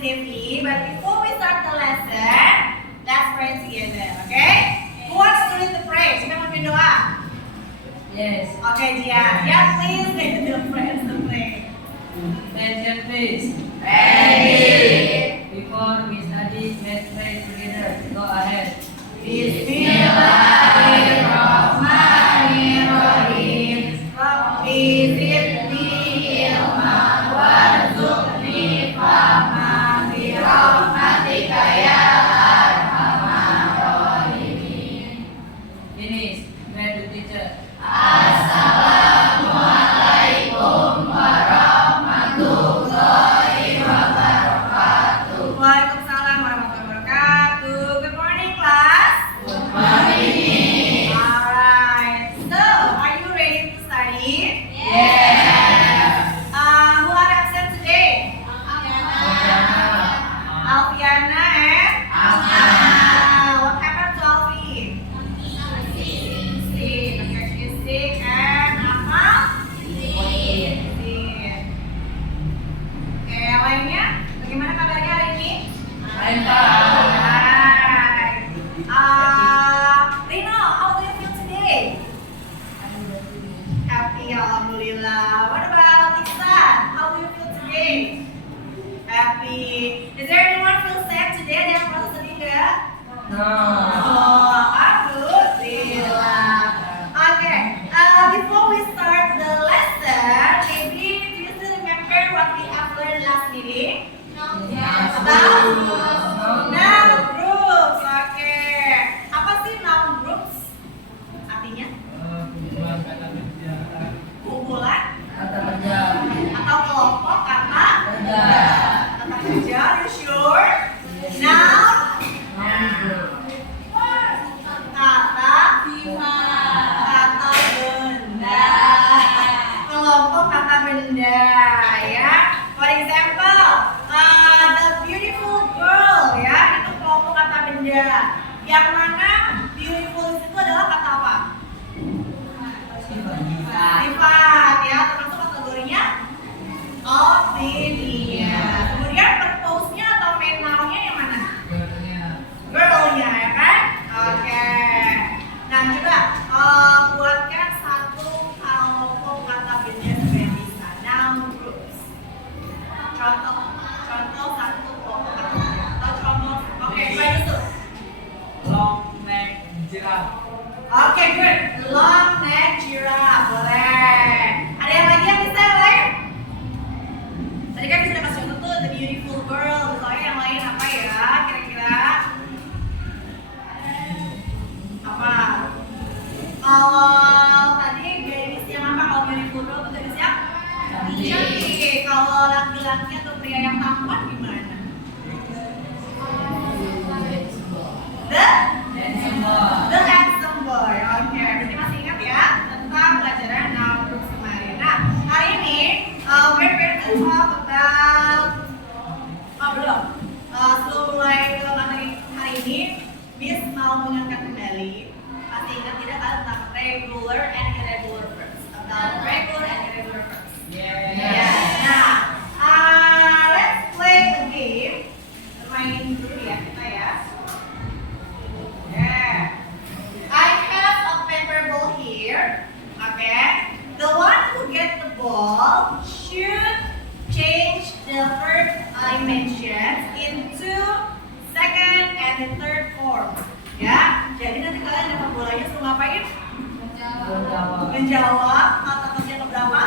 Devi. But before we start the lesson, let's pray together, okay? Who wants to read the prayer? Siapa yang mau berdoa? Yes. Okay, Dia. Yeah, please read the prayer. Attention please. Ready. Before we study, let's pray together. Go ahead. Bismillahirrahmanirrahim. Rabbi zidni ilma warzuqni fahma bi rahmatika ya arhamar rahimin. Finish. Pray to teacher. Assalamualaikum warahmatullahi wabarakatuh. Waalaikumsalam warahmatullahi wabarakatuh. Good morning, class. Good morning. Alright. So, are you ready to study? Yes. Who are absent today? Alfiana and what happened to Alfi? Sick. Okay, she's sick. And Amal? Sick. Oke, yang lainnya? Bagaimana kabarnya hari ini? Fine. Alright. Rino, how do you feel today? Happy, alhamdulillah. What about Iksan? How do you feel today? Happy. Is there anyone feel sad today? Ada yang merasa sedih nggak? No. Oh, alhamdulillah. Okay. Before we start the lesson, maybe do you still remember what we have learned last meeting? About noun groups. Okay. Apa sih noun groups? Artinya? Kumpulan Kata kerja. atau kelompok kata Kerja. kata kerja. Are you sure? Noun kata benda, kelompok kata benda, ya. For example, the beautiful girl, ya, itu kelompok kata benda. Yang mana beautiful itu adalah kata apa? Sifat, ya, termasuk kategorinya opinion. Kemudian purpose-nya atau main noun-nya yang mana? Girl-nya, ya kan? Oke. Nah, coba buatkan satu kelompok kata benda supaya bisa. Noun groups. Contoh satu kelompok kata benda. Atau contoh. Oke, try itu. Long neck giraffe. Oke, good. Long neck giraffe. Boleh. Ada yang lagi yang bisa yang lain? Tadi kan sudah kasih contoh tuh, the beautiful girl. Misalnya yang lain apa ya? Kira-kira apa? Kalau tadi gadis yang apa? Kalau beautiful girl itu gadis yang cantik. Kalau laki-laki atau pria yang tampan gimana? The handsome boy. Oke, berarti masih ingat ya tentang pelajaran noun groups kemarin. Nah, hari ini we're going to talk about belum. Sebelum mulai ke materi hari ini, Miss mau mengingatkan kembali. Masih ingat tidak tentang regular and irregular verbs? About regular and irregular verbs. Yes. Nah, let's play a game. Bermain dulu ya kita ya. Yeah. I have a paper ball here. Okay. The one who gets the ball should change the verb I mentioned into second and the third form. Ya. Jadi nanti kalian dapat bolanya suruh ngapain? Menjawab kata kerja keberapa?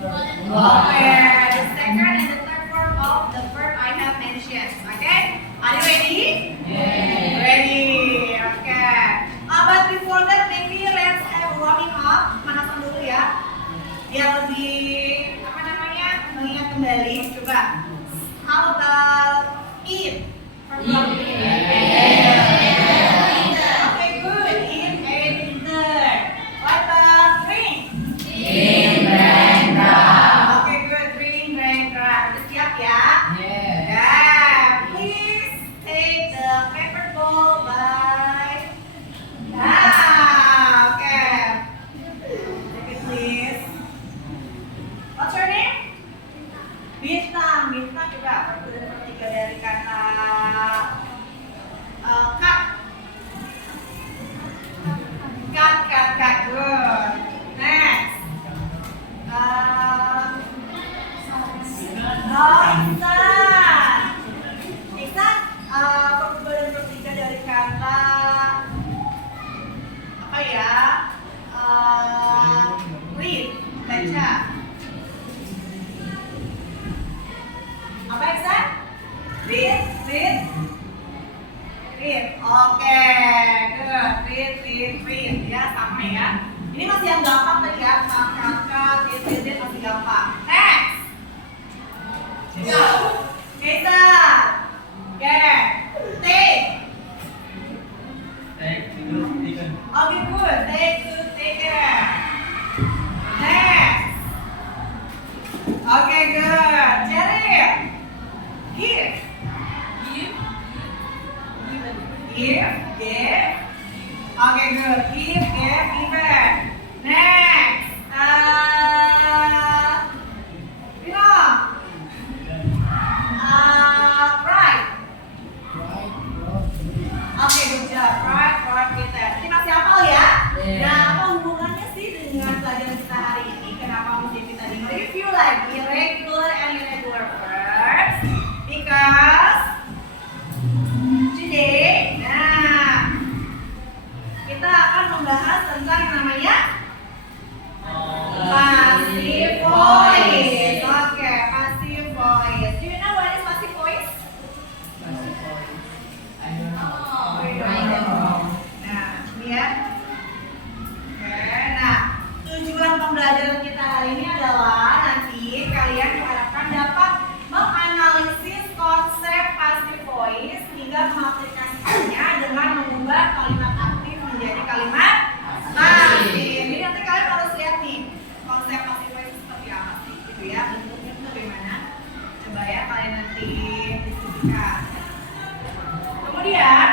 Okay. The second and the third form of the verb I have mentioned. Okay. Are you ready? Ready. Okay. But before that, maybe let's have warming up, pemanasan dulu ya. Biar lebih apa namanya mengingat kembali. Coba. How about eat? Okay, good. Eat and eater. What about drink? Okay, good. Drink, drink, drink. Udah siap ya? Yeah. Please take the paper ball by. Okay. Take it, please. What's your name? Bintang. Bintang coba. 1, 2, 3 dari Cut. Cut. Good. Next. Iksan. Kedua dan ketiga dari kata apa ya? Read. Baca. Apa Iksan? Read. Oke, good. Read. Ya, sama ya. Ini masih yang gampang tadi ya. Kakak, read masih gampang. Next. Go. Kesa. Okay. Take. Taken. Okay, good. Take care. Next. Okay, good. Cherry. Give. Okay, good. Give, given. Next. Pino. Right. Okay, good job. Right, kita. Ini masih hafal ya? Yeah. Nah, apa hubungannya sih dengan pelajaran kita hari ini? Kenapa mesti kita review lagi regular and irregular verbs? Because today, kita akan membahas tentang yang namanya passive voice. Oke, passive voice. Do you know what is passive voice? Nah, ini ya. Oke, nah tujuan pembelajaran kita hari ini adalah nanti kalian diharapkan dapat menganalisis konsep passive voice hingga mengaplikasikannya dengan mengubah kalimat aktif menjadi kalimat pasif. Jadi nanti kalian harus lihat nih konsep passive voice seperti apa sih, gitu ya. Bentuknya itu bagaimana? Coba ya kalian nanti diskusikan. Kemudian,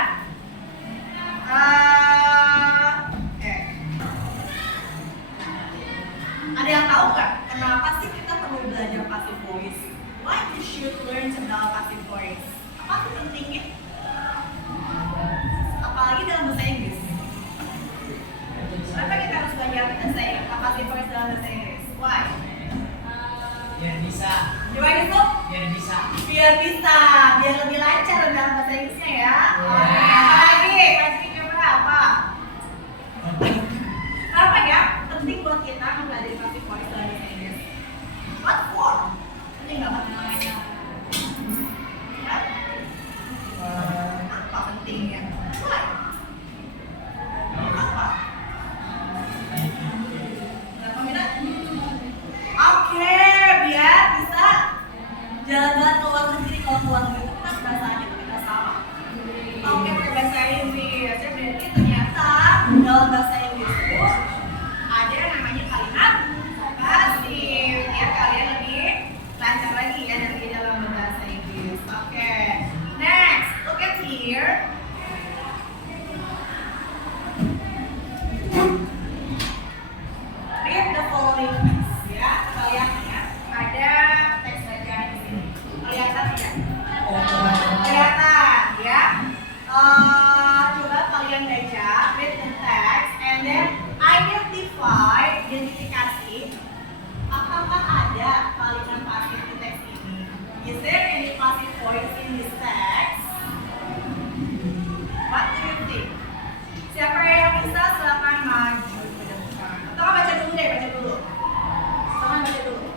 ada yang tahu nggak kenapa sih kita perlu belajar passive voice? Why we should learn about passive voice? Apa sih pentingnya? Apalagi dalam bahasa Inggris. Kenapa kita harus belajar passive voice dalam bahasa Inggris? Why? Biar bisa. Gimana itu? Biar lebih lancar dalam bahasa Inggrisnya ya. Oke, apalagi? Pasti coba apa? Kenapa ya? Penting buat kita mempelajari passive voice dalam bahasa Inggris. What for? Penting nggak maknanya? Apa pentingnya? Why? Apa? Kenapa minat? Oke, biar bisa jalan-jalan ke luar negeri. Kalau ke luar negeri itu kan bahasanya tidak sama. Oke, pakai bahasa Inggris. Jadi ternyata dalam bahasa Inggris itu ada yang namanya kalimat pasif. Ya, kalian lebih lancar lagi ya dari dalam bahasa Inggris. Oke. Next, look at here. Read the following text ya. Kita lihat ya. Ada teks bacaan di sini. Kelihatan tidak? Kelihatan ya. Coba kalian baca, read the text, and then identifikasi apakah ada kalimat pasif di teks ini. Is there any passive voice in this text? What do you think? Siapa yang bisa silakan maju ke depan. Atau baca dulu deh, baca dulu. Silakan baca dulu.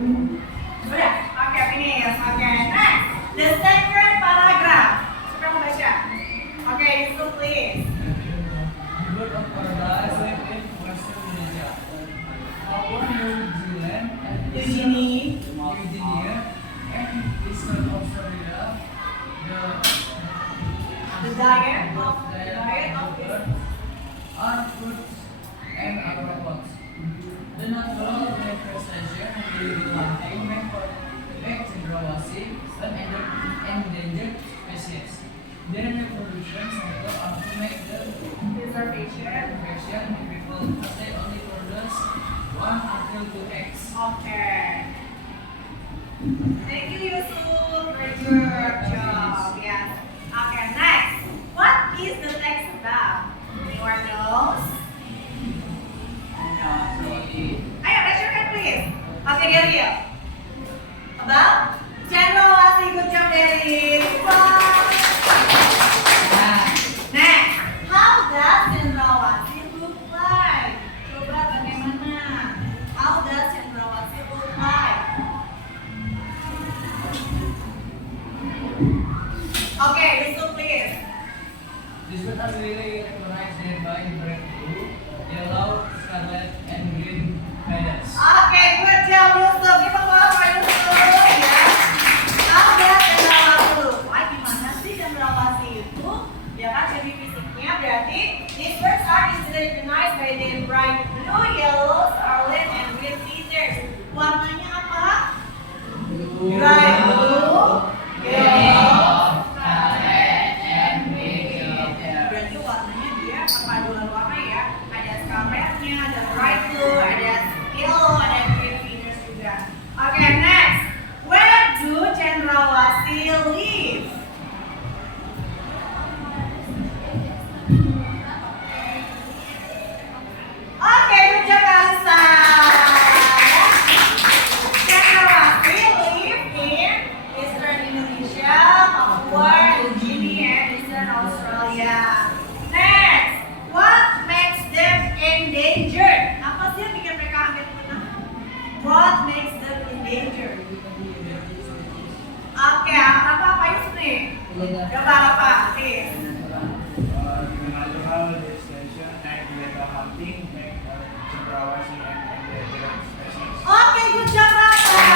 Sudah? Oke, finish. Oke, next. The second paragraph. Siapa yang mau baca? Oke, Yusuf please. Bird of Paradise live in Western Indonesia. Papua New Zealand and Eugenia and Eastern Australia. The diet of bird are fruits and arthropods. The natural manifestation of illegal hunting make cendrawasih an endangered species. Their reproduction cycle also make the preservation. difficult as they only produce 1 until 2 eggs. Okay. Thank you, Yusuf. Very good job. Yes. Okay, next. What is the text about? Anyone knows? Ayo, raise your hand, please. Okay, Daryl. About cendrawasih. Good job, Daryl. Next, how does cendrawasih look like? Coba bagaimana? How does cendrawasih look like? Okay, Yusuf, please. These birds are really recognized by bright blue, yellow, scarlet, and green feathers. Okay, good job, Yusuf. Give applause for Yusuf. Ya. How does cendrawasih look? Wah, gimana sih cendrawasih itu? Ya kan, jadi fisiknya berarti these birds are easily recognized by their bright blue, yellow, scarlet, and green feathers. Warnanya apa? Bright blue, yellow, scarlet, and green. berarti warnanya dia perpaduan warna ya. Ada scarletnya, ada bright blue, ada yellow, ada green feathers juga. Oke, next. Where do cendrawasih live? Oke, good job, Kalista. Cendrawasih live in Eastern Indonesia, Papua New Guinea, and Eastern Australia. Next, what makes them endangered? Apa sih yang bikin mereka hampir punah? What makes them endangered? Oke, apa Yusuf nih? Coba apa? Nih. Natural vegetation and illegal hunting make cendrawasih an endangered species. Oke, good job, Rafa.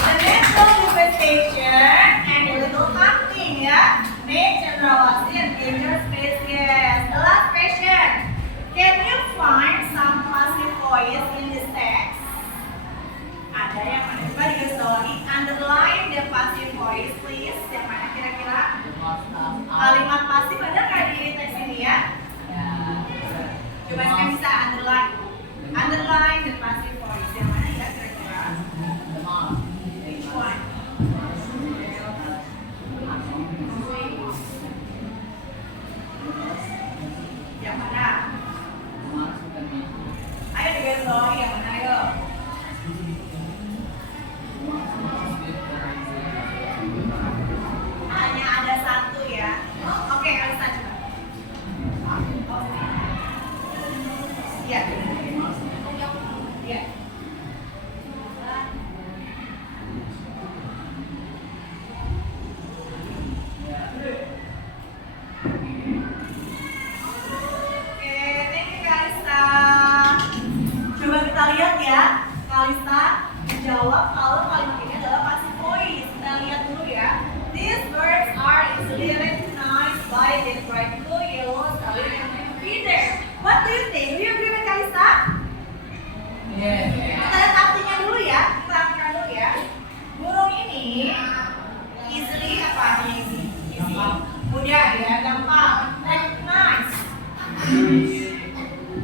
The natural devastation and illegal hunting ya make cendrawasih an endangered species. The last question. Can you find some passive voice in this text? Ada yang mana? Coba digarisbawahi. Underline the passive voice, please. Yang mana kira-kira? Kalimat pasif ada nggak di teks ini ya? Coba saya bisa underline. Underline the passive voice. Yang mana ya kira-kira? Which one? Yang mana? Ayo digarisbawahi yang mana ayo? Hanya ada satu ya. Oke, Kalista coba. Iya. Iya. Oke, thank you Kalista. Coba kita lihat ya. Kalista menjawab kalau kalimat ini adalah passive voice. Kita lihat dulu ya. These birds are easily recognized by their bright blue, yellow, scarlet, and green feathers. What do you think? Do you agree with Kalista? Kita lihat artinya dulu ya. Kita artikan dulu ya. Burung ini easily apa artinya easy? Mudah ya, gampang. Recognize.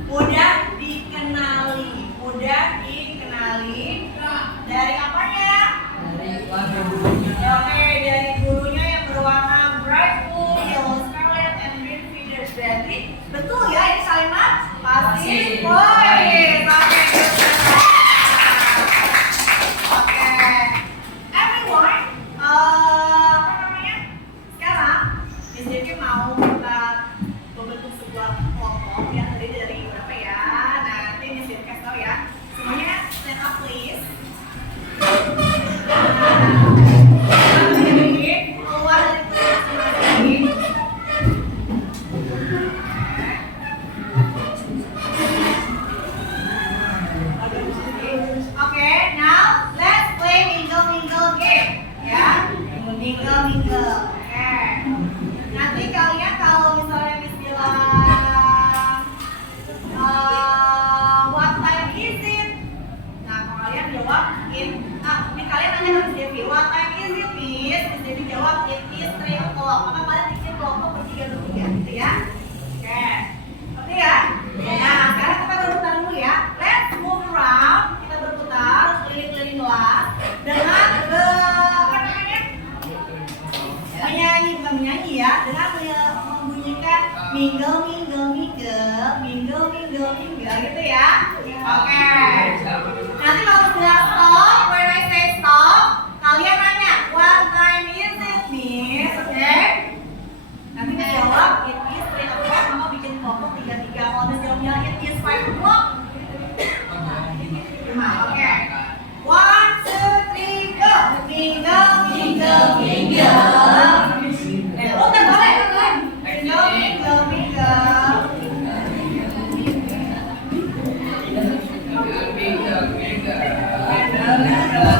Mudah dikenali. Mudah dikenali. Dari apanya? Oke, dari bulunya yang berwarna bright blue, yellow, scarlet, and green feathers. Berarti betul ya ini kalimat passive voice. Oke, good. please. Berdiri, keluar dari kursi masing-masing. Oke, now let's play mingle game, ya. Mingle. Oke. Nanti kalian kalau misalnya Miss bilang what time is it? Nah, kalian jawab ini kalian nanya ke Miss Devi, what time is it, Miss? Miss Devi jawab it is 3 o'clock. Maka kalian bikin kelompok bertiga gitu ya. Oke. Ngerti ya? Nah, sekarang kita berputar dulu ya. Let's move around. Kita berputar keliling-keliling kelas dengan apa namanya? Bukan menyanyi ya, dengan membunyikan mingle gitu ya. Oke. Nanti kalau sudah stop, when I say stop, kalian nanya what time is it, Miss? Oke. Nanti kita jawab it is 3 o'clock, mama bikin kelompok 3-3. Kalau ada jawabnya it is 5 o'clock. Nah, oke. 1, 2, 3, go. Mingle. Putar boleh.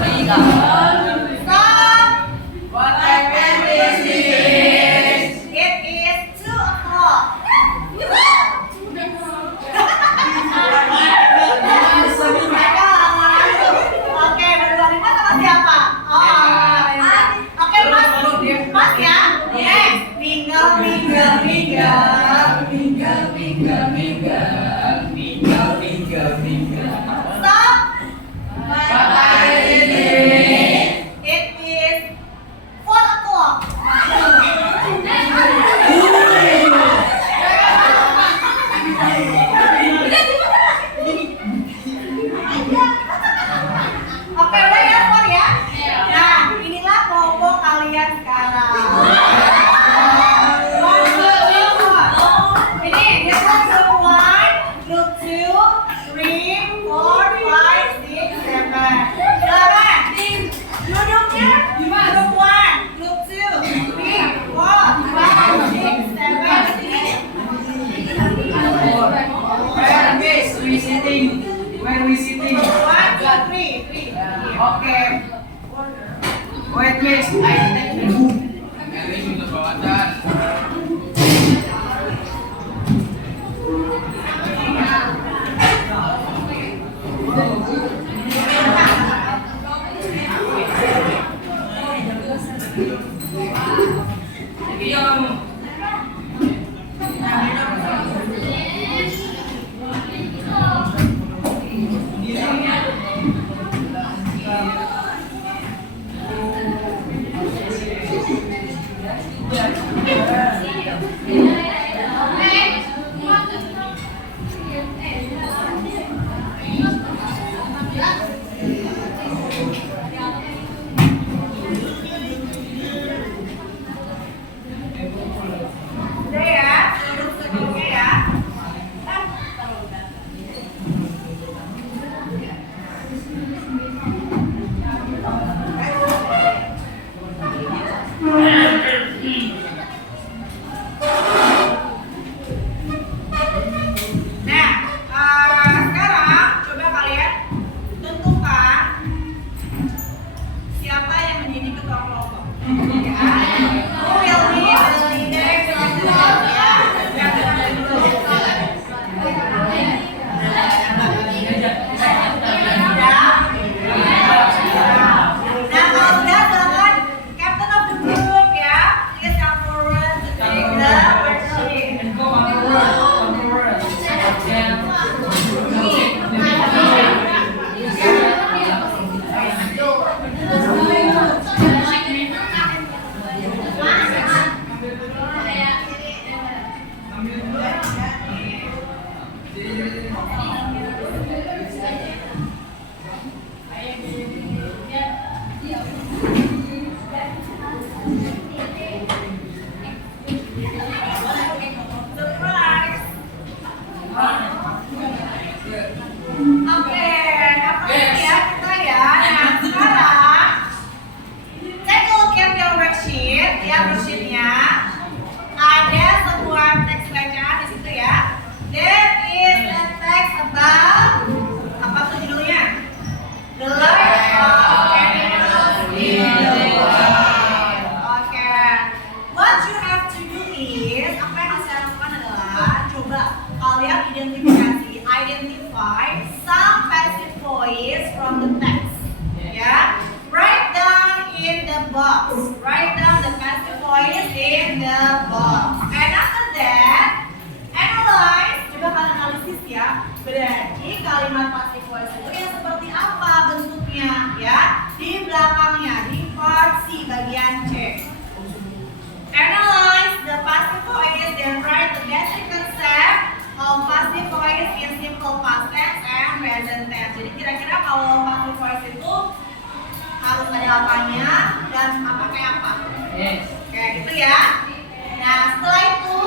Mingle. Stop. What time is it? It is 2 o'clock. Oke, berdua lima sama siapa? Oke, Mas ya. Yes, mingle. Stop. What time is it? It is 4 o'clock. Oke, udah ya, 4 ya. Nah, inilah kelompok kalian sekarang. Ini dia group 1, group 2, 3, 4, 5, 6, 7. Silakan. Duduknya group 1, group 2, 3, 4, 5, 6, 7. Where we sitting? 1, 2, 3. Okay. Wait, Miss. I take the book. Ini sudah bawatan. Udah ya, oke ya. Nah, sekarang coba kalian tentukan siapa yang menjadi ketua kelompok. Ya. Who will be the leader of the group? Ya. Yang kita dulu. Ya. box. Write down the passive voice in the box. And after that, analyze. Coba kalian analisis ya. Berarti kalimat passive voice itu yang seperti apa bentuknya ya? Di belakangnya, di part C bagian C. Analyze the passive voice and write the basic concept of passive voice in simple past tense and present tense. Jadi kira-kira kalau passive voice itu harus ada apanya dan apa kayak apa? Yes. Kayak gitu ya. Nah setelah itu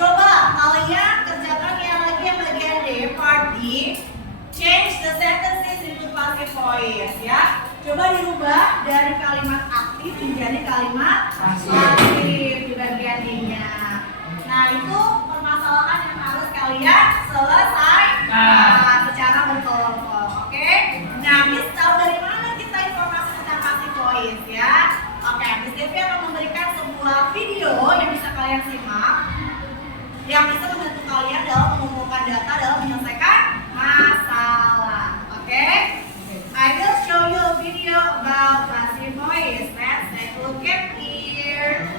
coba kalian kerjakan yang bagian D, part D. Change the sentences into passive voice ya. Coba dirubah dari kalimat aktif menjadi kalimat pasif di bagian D-nya. Nah itu permasalahan yang harus kalian selesaikan secara berkelompok, oke? Nah, Miss tahu dari mana kita informasi tentang passive voice ya? Oke, Miss Devi akan memberikan sebuah video yang bisa kalian simak, yang bisa membantu kalian dalam mengumpulkan data dalam menyelesaikan masalah, oke? I will show you a video about passive voice. Let's take a look at here.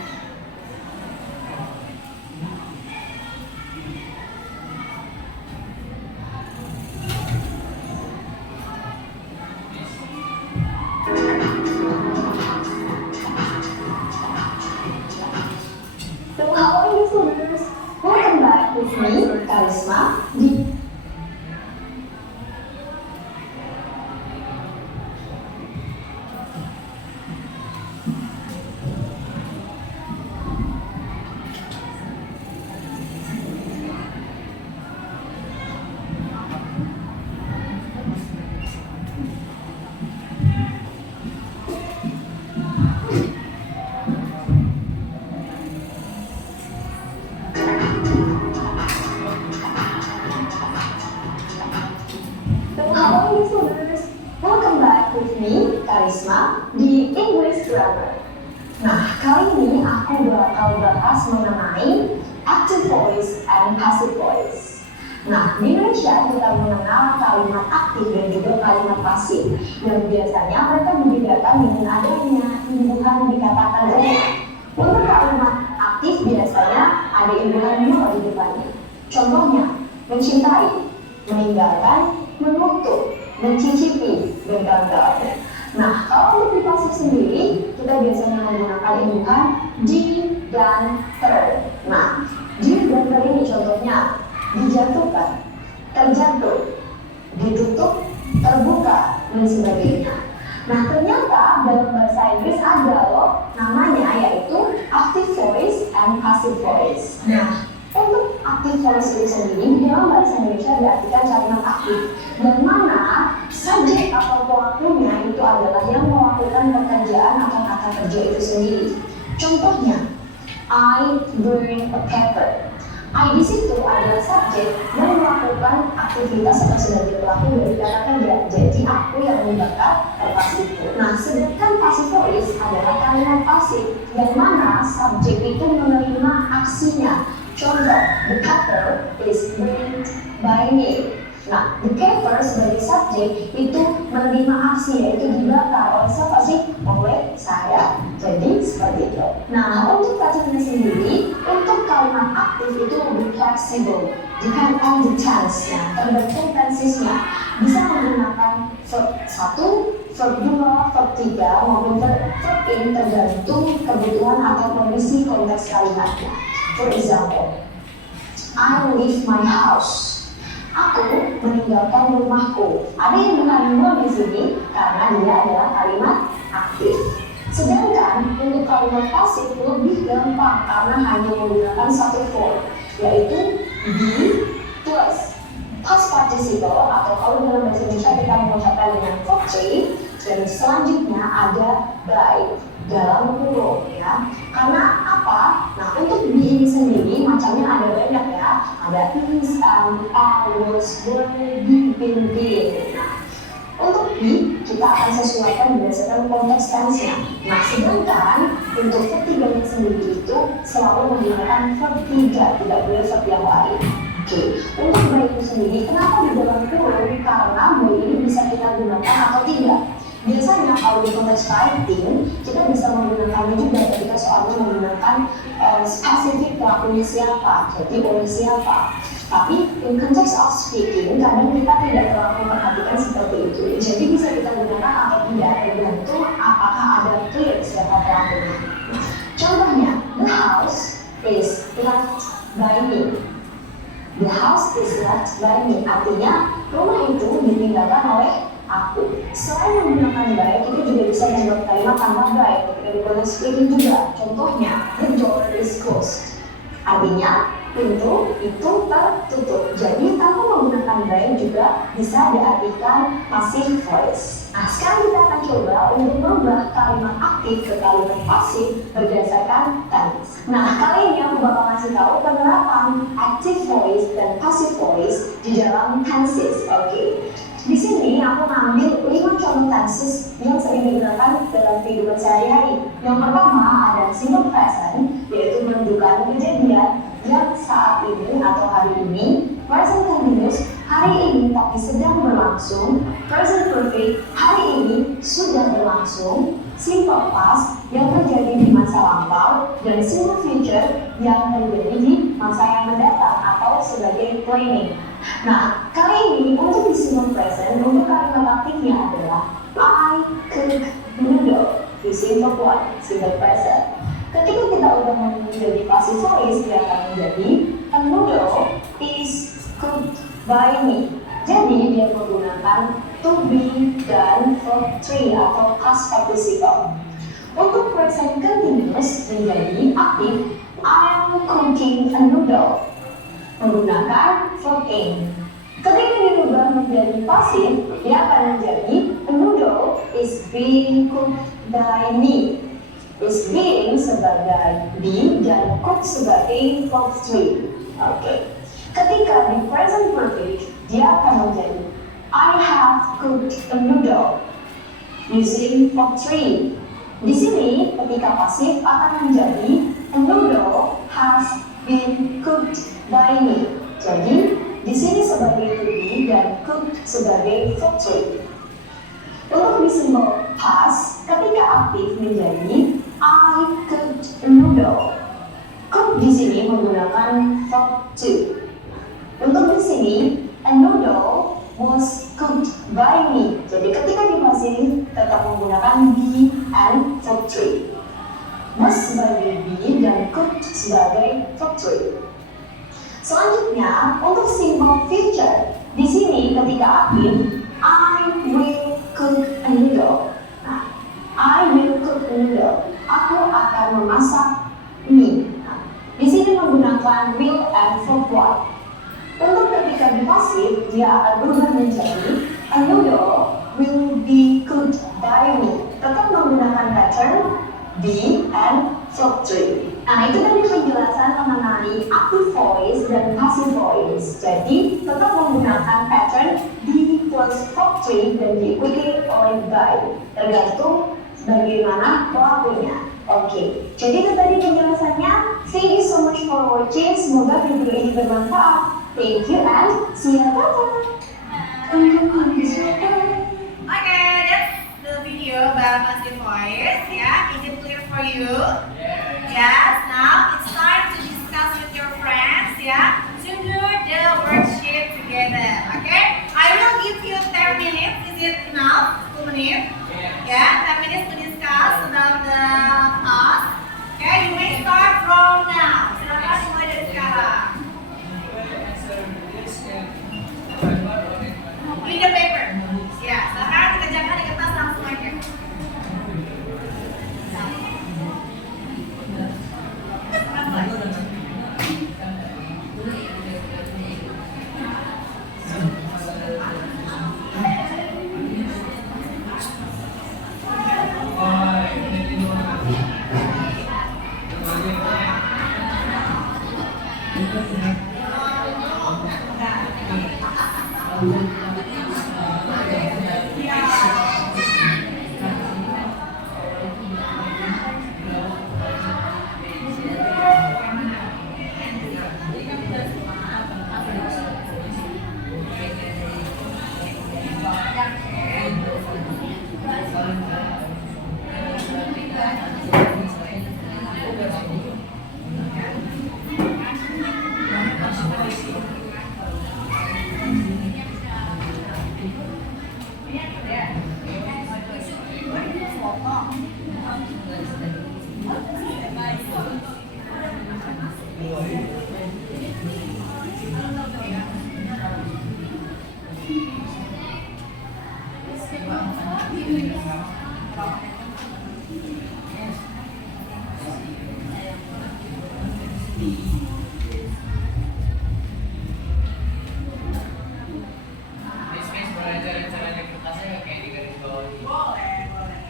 So how are you listeners? Welcome back with me, Karisma, di Karisma di English Grammar. Nah, kali ini aku bakal bahas mengenai active voice and passive voice. Nah, di Indonesia kita mengenal kalimat aktif dan juga kalimat pasif, yang biasanya mereka membedakan dengan adanya imbuhan dikatakan saja. Untuk kalimat aktif biasanya ada imbuhan dua di depannya. Contohnya, mencintai, meninggalkan, mengutuk, mencicipi, dan kawan-kawannya. Nah, kalau untuk di pasif sendiri, kita biasanya menggunakan imbuhan di dan ter. Nah, di dan ter ini contohnya dijatuhkan, terjatuh, ditutup, terbuka, dan sebagainya. Nah, ternyata dalam bahasa Inggris ada loh namanya yaitu active voice and passive voice. Nah, untuk active voice itu sendiri dalam bahasa Indonesia diartikan kalimat aktif, yang mana subjek atau pelakunya itu adalah yang melakukan pekerjaan atau kata kerja itu sendiri. Contohnya, I burn a paper. I di situ adalah subjek yang melakukan aktivitas atau sebagai pelaku dari kata kerja. Jadi aku yang membakar kertas itu. Nah, sedangkan passive voice adalah kalimat pasif yang mana subjek itu menerima aksinya. Contoh, the paper is burned by me. Nah, the paper sebagai subjek itu menerima aksi, yaitu dibakar oleh siapa sih? Oleh saya. Jadi seperti itu. Nah, untuk passivnya sendiri, untuk kalimat aktif itu lebih fleksibel, depend on the tense, ya, tergantung tensesnya. Bisa menggunakan verb 1, verb 2, verb 3, maupun verb in tergantung kebutuhan atau kondisi konteks kalimatnya. For example, I leave my house. Aku meninggalkan rumahku. Ada yang dengan will di sini karena dia adalah kalimat aktif. Sedangkan untuk kalimat pasif lebih gampang karena hanya menggunakan satu form, yaitu be plus past participle, atau kalau dalam bahasa Indonesia kita mengucapkan dengan verb change, dan selanjutnya ada by dalam kurung, ya. Karena apa? Nah, untuk be ini sendiri macamnya ada banyak, ya. Ada is, are, was, were, be, been, being. Nah, untuk be kita akan sesuaikan berdasarkan konteks tense-nya. Nah, sedangkan untuk verb 3 sendiri itu selalu menggunakan verb 3, tidak boleh verb yang lain. Oke, untuk by itu sendiri, kenapa di dalam kurung? Karena by ini bisa kita gunakan atau tidak. Biasanya kalau di konteks writing, kita bisa menggunakannya juga ketika soalnya menggunakan spesifik pelakunya siapa, jadi oleh siapa. Tapi in context of speaking, kadang kita tidak terlalu memperhatikan seperti itu. Jadi bisa kita gunakan atau tidak tergantung apakah ada clear siapa pelakunya. Contohnya, the house is left by me. The house is left by me. Artinya, rumah itu ditinggalkan oleh aku. Selain menggunakan by, kita juga bisa membuat kalimat tanpa by ketika di konteks speaking juga. Contohnya, the door is closed. Artinya, pintu itu tertutup. Jadi, tanpa menggunakan by juga bisa diartikan passive voice. Nah, sekarang kita akan coba untuk merubah kalimat aktif ke kalimat pasif berdasarkan tense. Nah, kali ini aku bakal ngasih tahu penerapan active voice dan passive voice di dalam tenses. Oke. Di sini aku ngambil 5 contoh tenses yang sering digunakan dalam kehidupan sehari-hari. Yang pertama ada simple present, yaitu menunjukkan kejadian yang saat ini atau hari ini. Present continuous, hari ini tapi sedang berlangsung. Present perfect, hari ini sudah berlangsung. Simple past, yang terjadi di masa lampau. Dan simple future, yang terjadi di masa yang mendatang atau sebagai planning. Nah, kali ini untuk di simple present, untuk kalimat aktifnya adalah I cook noodle. Di simple one, simple present. Ketika kita udah menjadi passive voice, dia akan menjadi a noodle is cooked by me. Jadi dia menggunakan to be dan verb 3 atau past participle. Untuk present continuous menjadi aktif, I'm cooking a noodle, menggunakan verb aim. Ketika dirubah menjadi pasif, dia akan menjadi a noodle is being cooked by me. Is being sebagai be dan cook sebagai verb 3. Oke. Ketika di present perfect, dia akan menjadi I have cooked a noodle using verb 3. Di sini ketika pasif akan menjadi a noodle has been cooked by me. Jadi di sini sebagai to be dan cooked sebagai verb 3. Untuk di simple past, ketika aktif menjadi I cooked a noodle. Cook di sini menggunakan verb 2. Untuk di sini, a noodle was cooked by me. Jadi ketika di pasif tetap menggunakan be and verb 3. Was sebagai be dan cooked sebagai verb 3. Selanjutnya, untuk simple future, di sini ketika aktif, I will cook a noodle. Nah, I will cook a noodle. Aku akan memasak mie. Nah, di sini menggunakan will and verb 1. Untuk ketika di pasif, dia akan berubah menjadi a noodle will be cooked by me. Tetap menggunakan pattern be and verb 3. Nah, itu tadi penjelasan mengenai active voice dan passive voice. Jadi, tetap menggunakan pattern be plus verb 3 dan diikuti oleh by. Tergantung bagaimana pelakunya. Oke, jadi itu tadi penjelasannya. Thank you so much for watching. Semoga video ini bermanfaat. Thank you and see you later. Okay, that's the video about passive voice. Yeah, is it clear for you? Yes. Now it's time to discuss with your friends. Yeah, to do the worksheet together. Okay, I will give you 10 minutes. Is it enough? 2 minutes? Yeah, 10 minutes to discuss about the task. Okay, you may start from now. Silakan mulai dari sekarang. In the paper. Ya, silakan dikerjakan di kertas langsung aja. Miss boleh cara-caranya kertasnya nggak kayak di garis bawah ini? Boleh, boleh.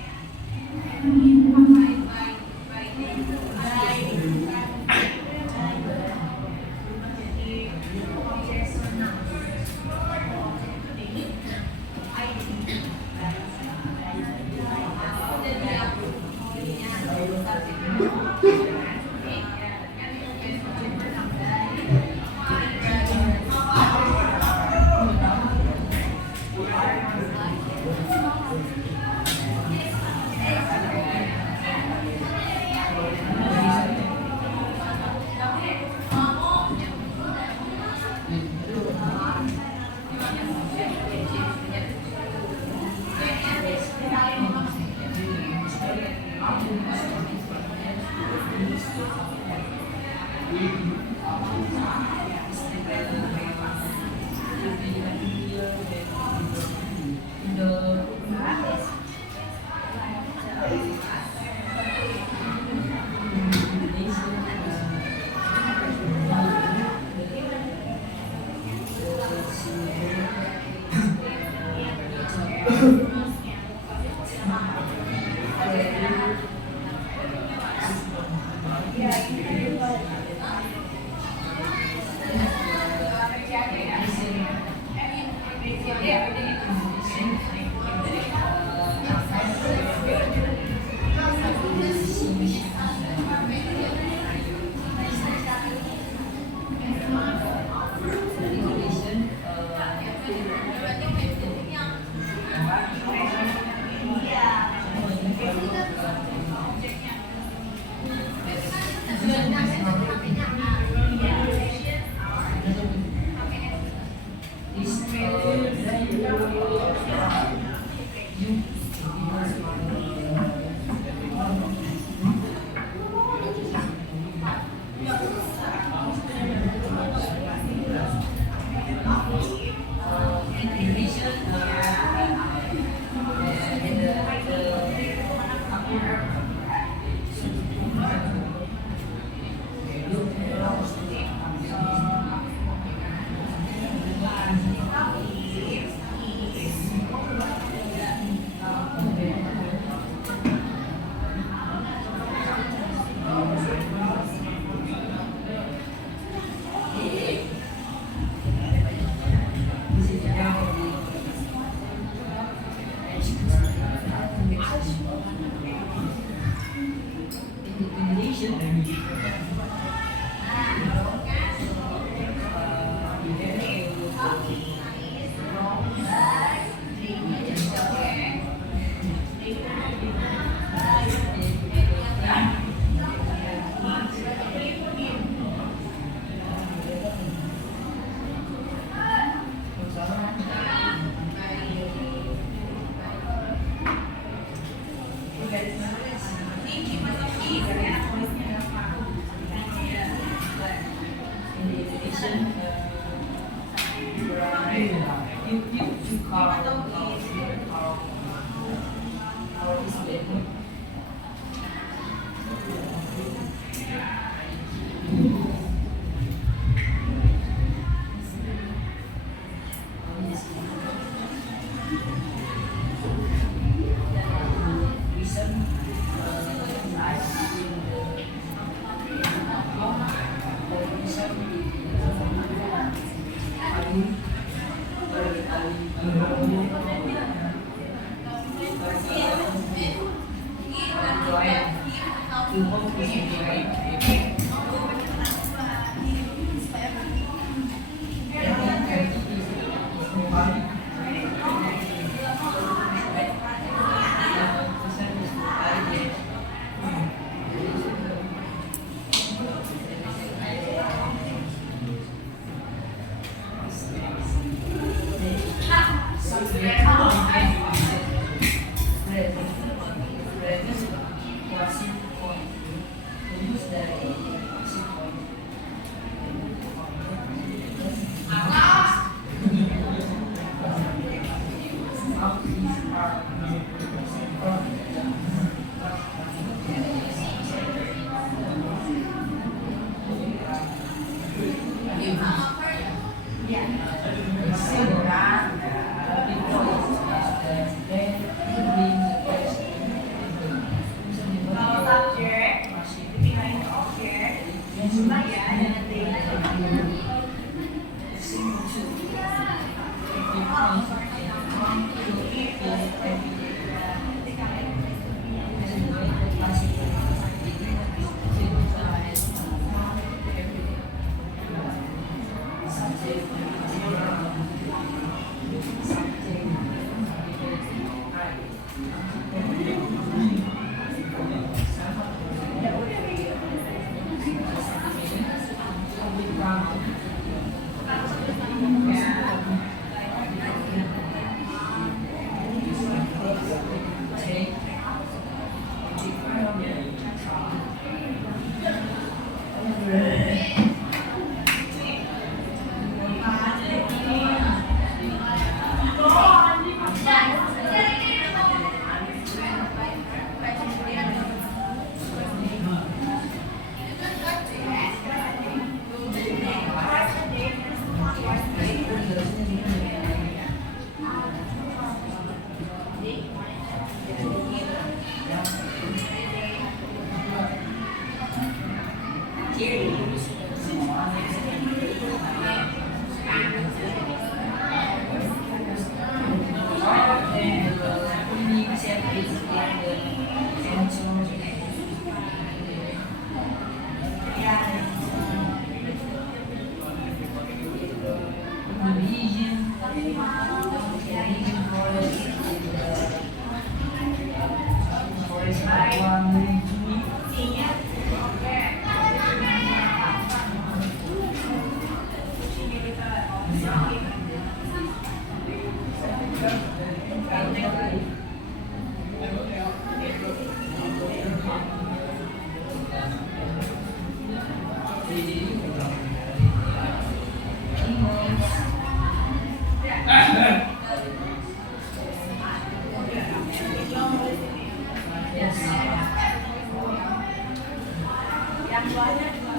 duanya juga.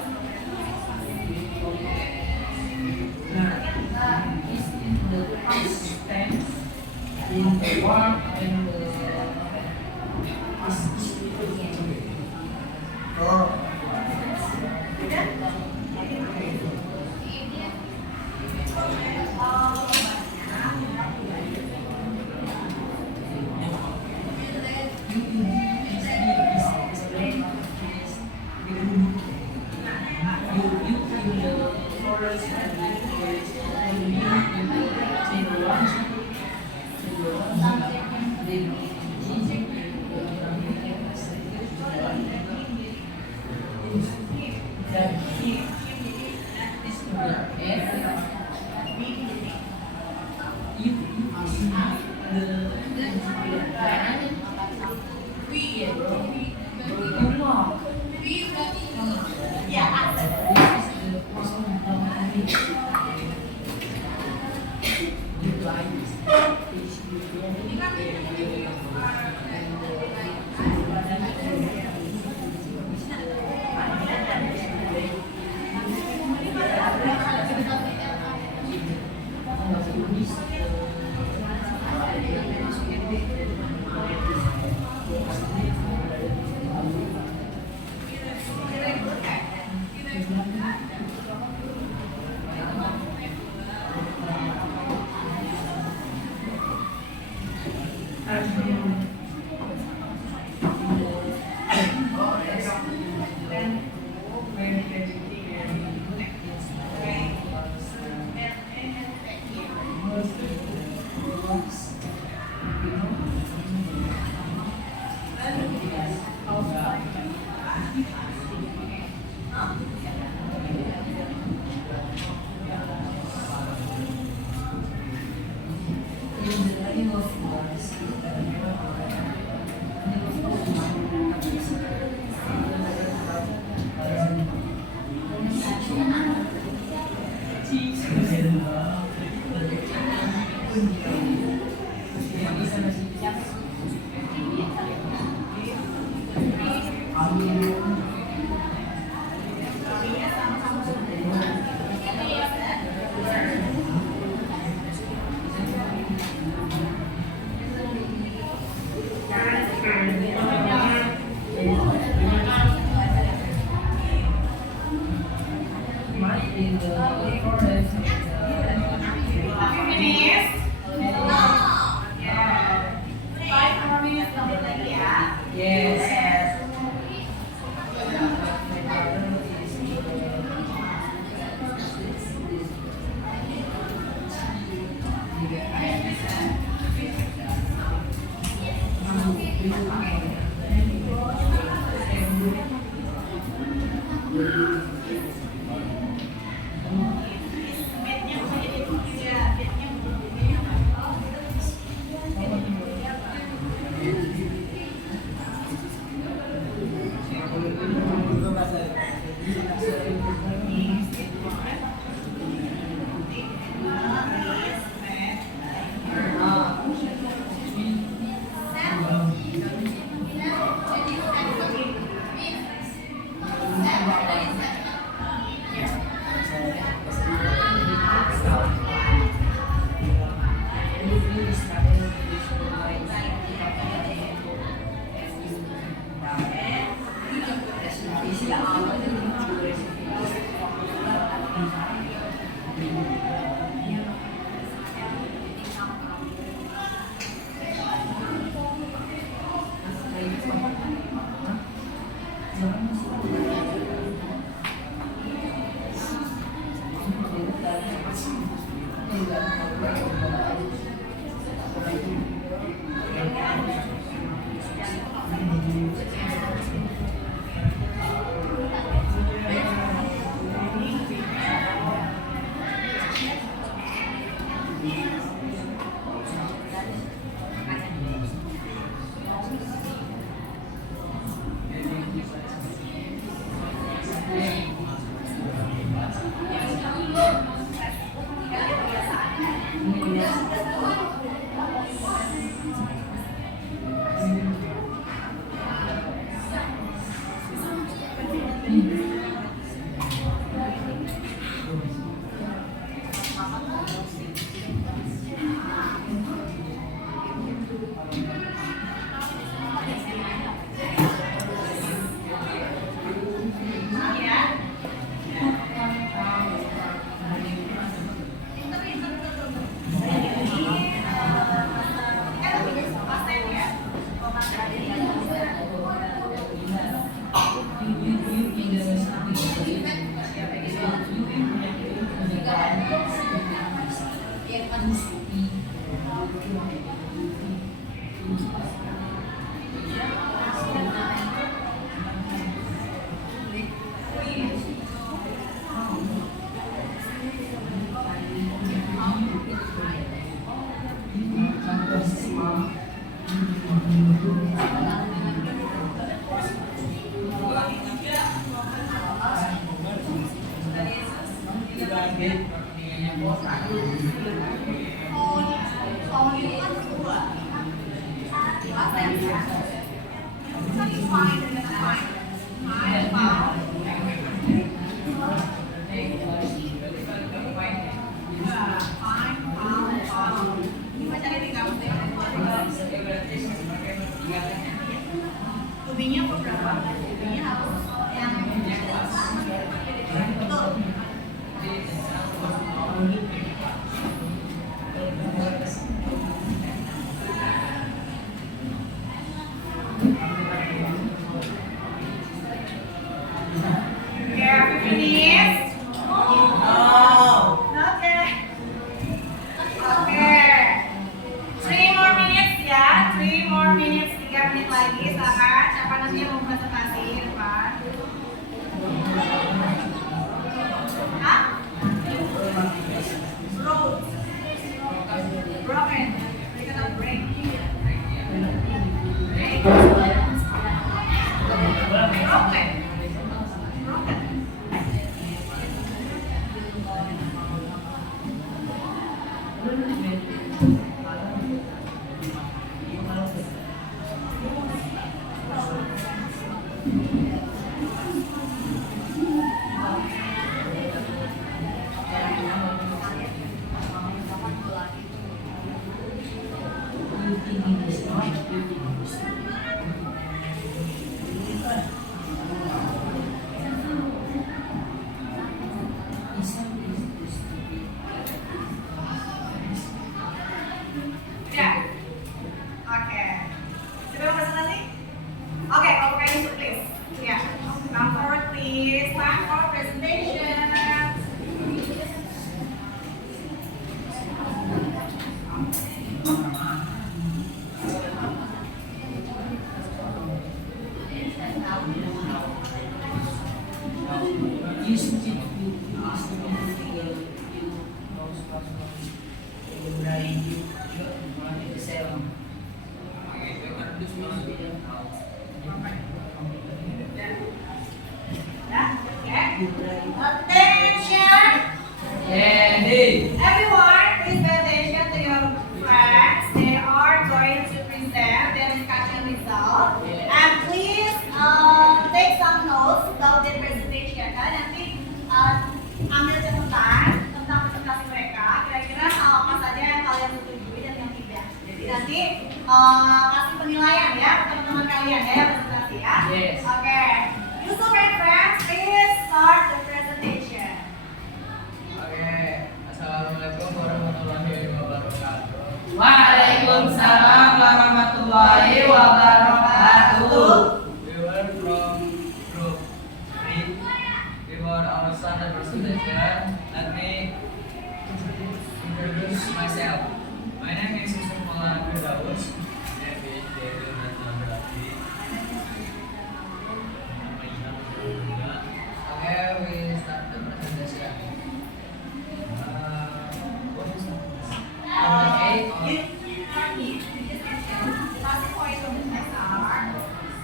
Is in the past tense in the verb and the past. Tubinya berapa? Tubinya harus yang betul. Okay, 15 minutes. Okay. Okay. 3 more minutes ya. 3 more minutes. 3 menit lagi. Silakan. Siapa nanti yang mau presentasi depan? Hah? Road. Broken. We're gonna break. Break. Broken. Broken. Ya. Oke. Siapa yang presentasi? Oke, kalau pakai ini please. Ya. Come forward please. Time for presentation. Ya. Oke. Attention. Everyone, please pay attention to your friends. They are going to present their discussion result. And please take some notes about their presentation. Kalian nanti ambil catatan tentang presentasi mereka. Kira-kira hal apa saja yang kalian setujui dan yang tidak. Jadi nanti kasih penilaian ya teman-teman kalian ya presentasi ya. Yes. Oke. Yusuf and friends, please start the presentation. Oke, assalamualaikum warahmatullahi wabarakatuh. Waalaikumsalam warahmatullahi wabarakatuh. We were from group 3. Before our start the presentation, let me introduce myself. My name is Yusuf Maulana Firdaus. Okay, we start the presentation. What is that?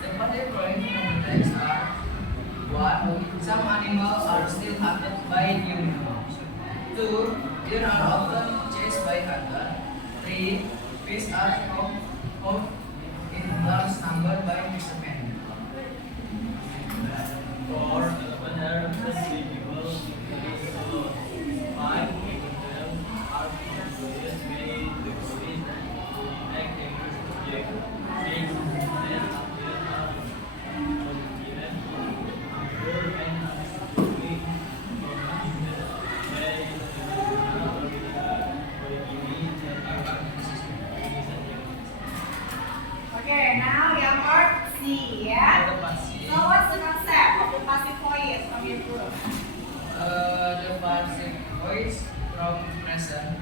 The positive point from the text are: 1. Some animals are still hunted by humans. 2. Deer are often chased by hunter. 3. Fish are caught in large number by fishermen. 4. Elephants are invisible. 5. Whales are notorious many tourists like dangerous objects. 6. There are given hunger and uncertainty. Okay, now your part C, yeah? So what's the concept of the passive voice from your group? The passive voice from present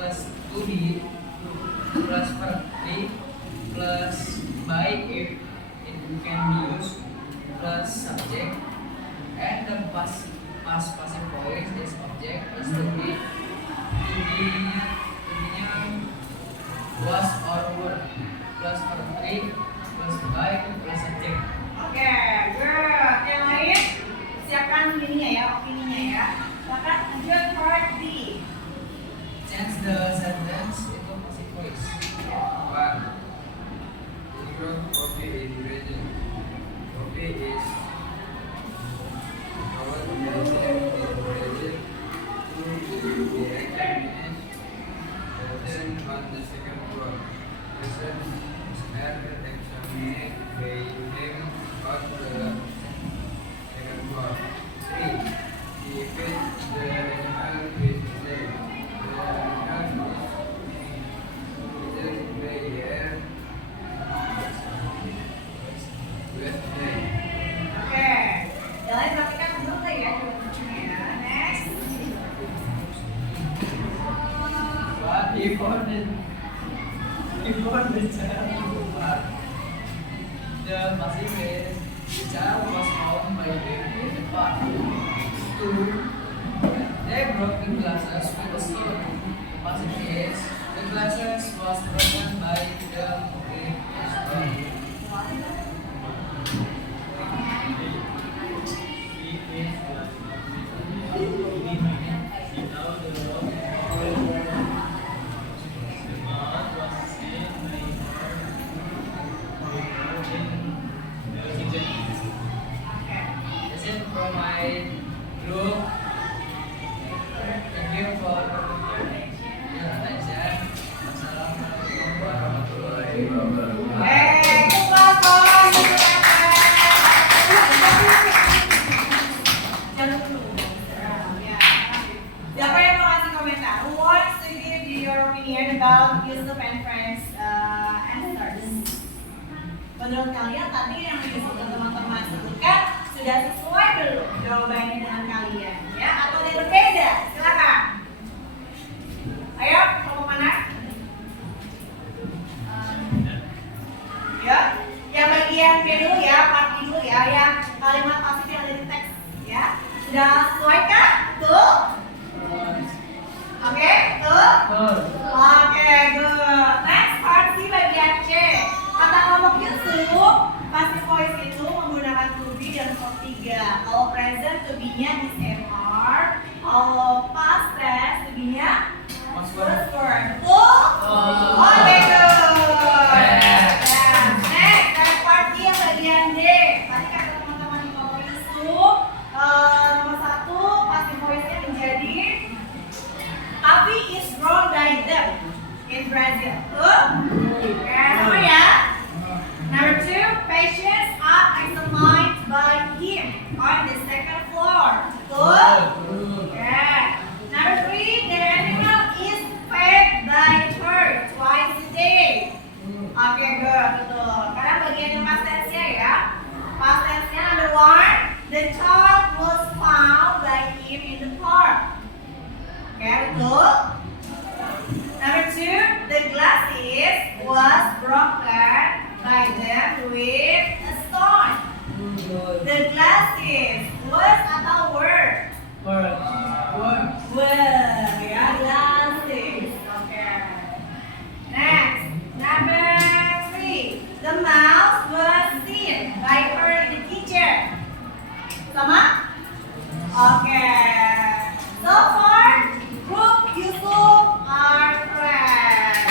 plus to be plus per 3 plus by if it can be used plus subject, and the past passive voice is object plus to be was or were plus per 3 plus by plus subject. Oke, good. Yang lain siapkan ininya ya, opininya ya. Silakan lanjut part B. Change the sentence itu passive voice. One. We grow coffee in Brazil. Coffee is our Brazil in Brazil. Two, the examination. Then on the second floor. Lessons are examined by him on the second floor. Three. He fed the animal with slave. The animal is eaten by air. With slave. Oke. Yang lain perhatikan dulu nggak ya lucunya ya. Next. But before the child was born, the passive voice, the child was found by them in the park. Two, they broke the glasses with a stone. The passive voice, the glasses was broken by them with a stone. This is from my group. Thank you for your attention. Wassalamualaikum warahmatullahi wabarakatuh. Kelas kelas Jangan dulu. Ya. Siapa yang mau kasih komentar? Who wants to give your opinion about Yusuf and Friends answers? Menurut kalian tadi yang Yusuf dan teman-teman sebutkan sudah sesuai belum jawabannya dengan kalian? Ya, atau ada yang berbeda? Silakan. Ayo, mau kemana? Ya, yang bagian B dulu ya, part B dulu ya, yang kalimat pasif yang ada di teks ya. Sudah sesuai kah? Tuh? Oke, tuh? Oke, good. Next part C bagian C. Kata kelompok Yusuf, passive voice itu menggunakan to be dan verb 3. Kalau present to be-nya is MR, kalau past tense to be-nya Past first word. word. Betul? Oke, good. Next, dari part D yang bagian D. Tadi kata teman-teman di kelompok Yusuf, nomor 1 passive voice-nya menjadi Avi is grown by them in Brazil. Betul? Oke, sama ya. Number 2, patients are examined by him on the second floor. Betul? Okay. Number 3, the animal is fed by her twice a day. Oke, good, betul. Sekarang bagian yang past tense-nya ya. Past tense-nya number 1, the child was found by him in the park. Oke, betul. Number 2, the glasses was broken by them with a stone. The glasses was atau were? Were ya, glasses. Okay. Next, number 3, the mouse was seen by her in the kitchen. Sama? Okay. So far, group Yusuf are correct.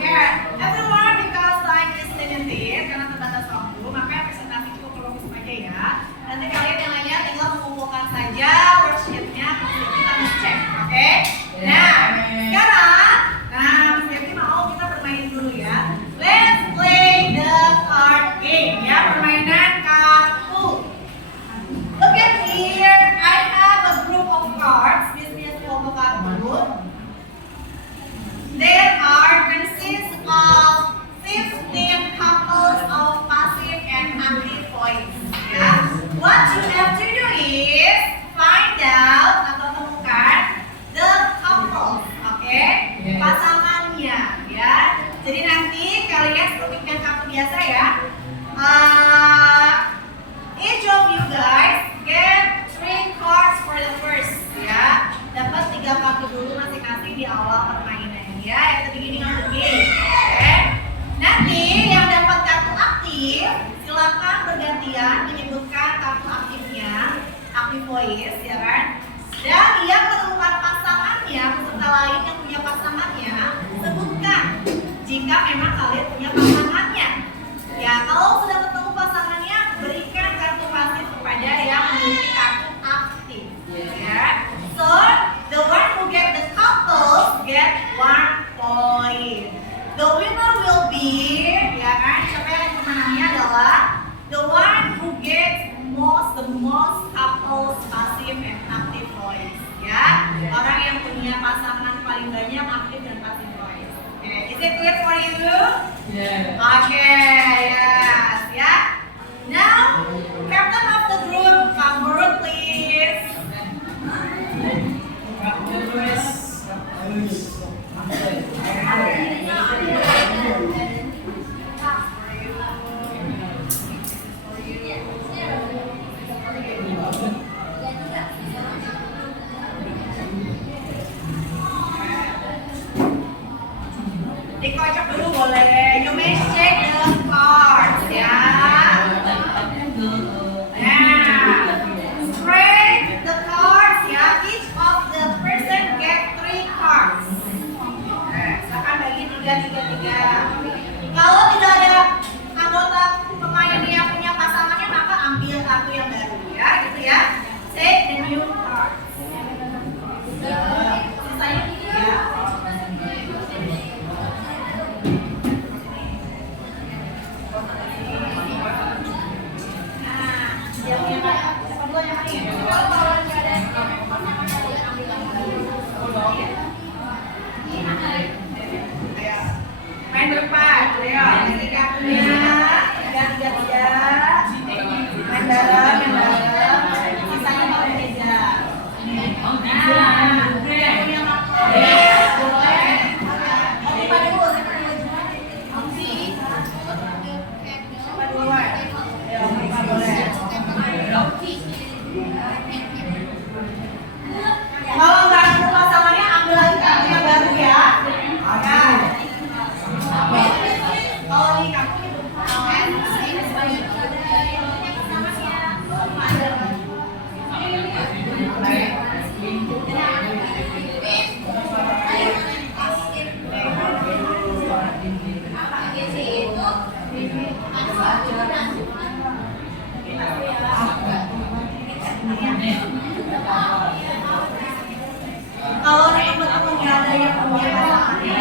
Yeah, everyone, because time is limited, voice, ya kan? Dan yang menemukan pasangannya, peserta lain yang punya pasangannya, sebutkan jika memang kalian punya pasangannya. Ya, kalau sudah ketemu pasangannya, berikan kartu pasif kepada yang memiliki kartu aktif. Ya, so the one who get the couple get 1 point. The winner will be, ya kan? Siapa yang pemenangnya adalah the one who gets the most couples passive and active voice. Ya, orang yang punya pasangan paling banyak aktif dan passive voice. Okay, is it clear for you? Yeah. Okay, yes, ya. Now, captain of the group, come forward please. Dikocok dulu boleh. You may shake the cards, ya. Spread the cards, ya. Each of the person get 3 cards. Silakan bagi 3. Kalau tidak ada anggota pemain yang punya pasangannya, maka ambil kartu yang baru, ya, gitu ya. Take the new cards. Sisanya ya. Main depan, ayo, ini kartunya, 3. Main dalam, sisanya mau meja. Nah, yang punya kartu, boleh. Oke, pada dulu, siapa duluan? Ayo, boleh. Kalau nggak ada pasangannya, ambil lagi kartu yang baru ya. Ya. Kalau di kartu kalau teman-teman nggak ada yang punya pasangannya,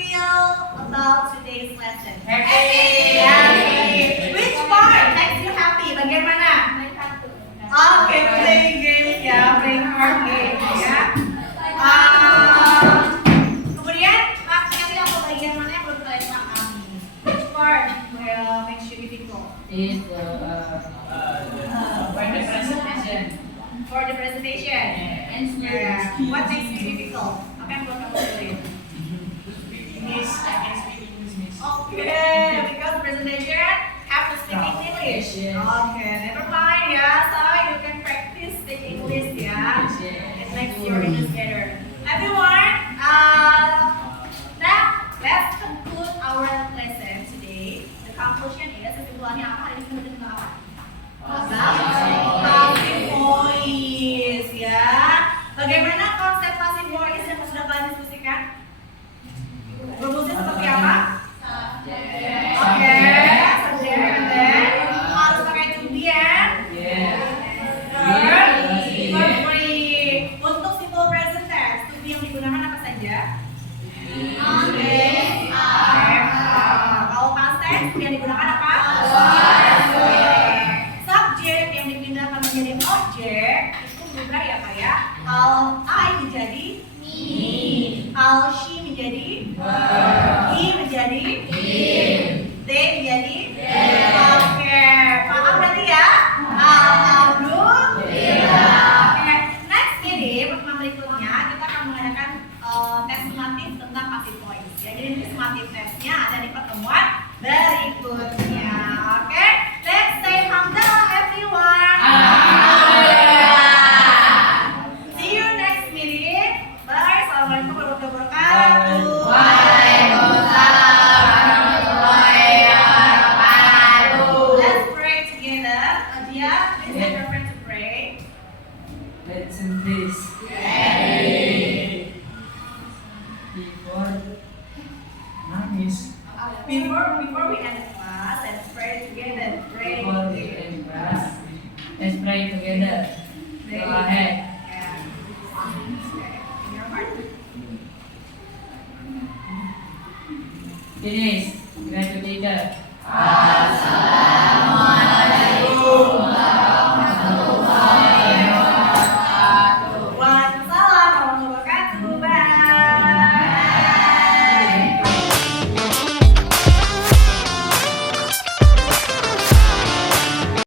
feel about today's lesson? Happy. Happy. Which part makes you happy? Bagaimana? Oke, playing games ya, playing card games ya. Kemudian, nanti apa bagian mana yang belum kalian pahami? Which part will make you difficult? Is when the presentation. For the presentation? Yeah. What makes you difficult? Apa yang belum kamu sulit? English, I can speak English, miss. Okay, because presentation have to speak English. Yes. Okay, never mind ya. So you can practice speak English ya. It makes your English better. Everyone, now let's conclude our lesson today. The conclusion is kesimpulannya apa? Hari ini kita tentang apa? Passive voice ya. Bagaimana konsep passive voice yang sudah kalian diskusikan? Rumusnya seperti apa? Oke, subject, and then harus pakai to be and verb free. Untuk simple present tense, to be yang digunakan apa saja? Kalau past tense, to be yang digunakan apa? Subject yang dipindahkan menjadi objek itu berubah ya Pak ya. Kalau I menjadi me, kalau she menjadi he menjadi they menjadi oke, paham berarti ya? Alhamdulillah. Oke, next ini pertemuan berikutnya kita akan mengadakan tes sumatif tentang passive voice ya. Jadi ini sumatif tesnya ada di pertemuan berikutnya. Oke, let's say hamdalah everyone. See you next meeting. Bye. Assalamualaikum warahmatullahi wabarakatuh. Let's pray together. Adia, please have your friend to pray. Let's do this. Before nangis. Before we end the class, let's pray together. Pray. Before we end class, let's pray together. Go ahead. Yeah. Okay. In your heart. Finish. Gratitude. Assalamualaikum.